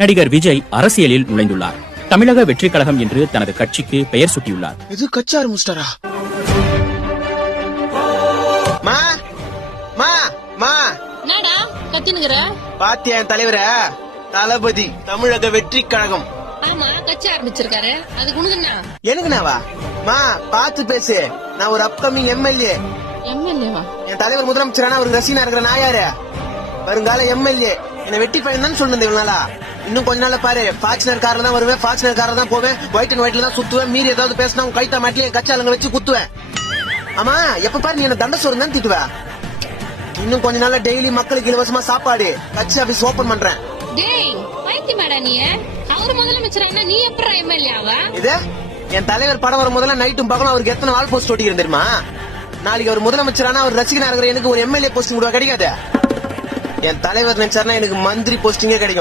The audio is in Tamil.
நடிகர் விஜய் அரசியலில் நுழைந்துள்ளார். தமிழக வெற்றிக் கழகம் என்று தனது கட்சிக்கு பெயர் சூட்டியுள்ளார். இது கட்சி ஆரம்பிச்சிட்டாரா? என்னடா கத்தினுங்கற? பாத்தியா என் தலைவர தளபதி தமிழக வெற்றி கழகம். ஆமா கட்சி ஆரம்பிச்சிருக்காரு. அதுக்கு உனக்குன்னா? எனக்குனாவா? பாத்து பேசு. நான் ஒரு அப்கமிங் எம்எல்ஏ. எம்எல்ஏவா? என் தலைவர் முதலமைச்சரான ஒரு ரசிகனா இருக்கிற நான் யாரு? வருங்கால எம்எல்ஏ. என்ன வெட்டி பையன் தான் சொன்னது இவனால. இன்னும் கொஞ்ச நாள் பாரு, ஃபார்ச்சுனர் கார்ல தான் வருவேன், ஃபார்ச்சுனர் கார்ல தான் போவேன், ஒயிட் அண்ட் ஒயிட்ல தான் சுத்துவேன். மீறி ஏதாவது பேசினா உன் கைத்தா மாட்டிலே கட்சி ஆளுங்க வச்சு குத்துவேன். ஆமா, எப்ப பாரு நீ என்ன தண்ட சோறு தான் திட்டுவ. இன்னும் கொஞ்ச நாள்ல டெய்லி மக்களுக்கு இலவசமா சாப்பாடு கட்சி ஆபீஸ் ஓபன் பண்றேன். டேய் பைத்தியமாடா நீ? அவர் முதலமைச்சரானா நீ எப்பறா எம்எல்ஏ ஆவா? இது என் தலைவர் படம் வரும் முதல்ல நைட்டும் பகலும் அவருக்கு எத்தனை வால் போஸ்ட் ஒட்டிக்கிறேன் தெரியுமா? நாளைக்கு அவர் முதலமைச்சரானா அவர் ரசிகனா இருக்கிற எனக்கு ஒரு எம்எல்ஏ போஸ்டிங் கூட கிடைக்காது. என் தலைவர் நினைச்சாருன்னா எனக்கு மந்திரி போஸ்டிங்கே கிடைக்கும்.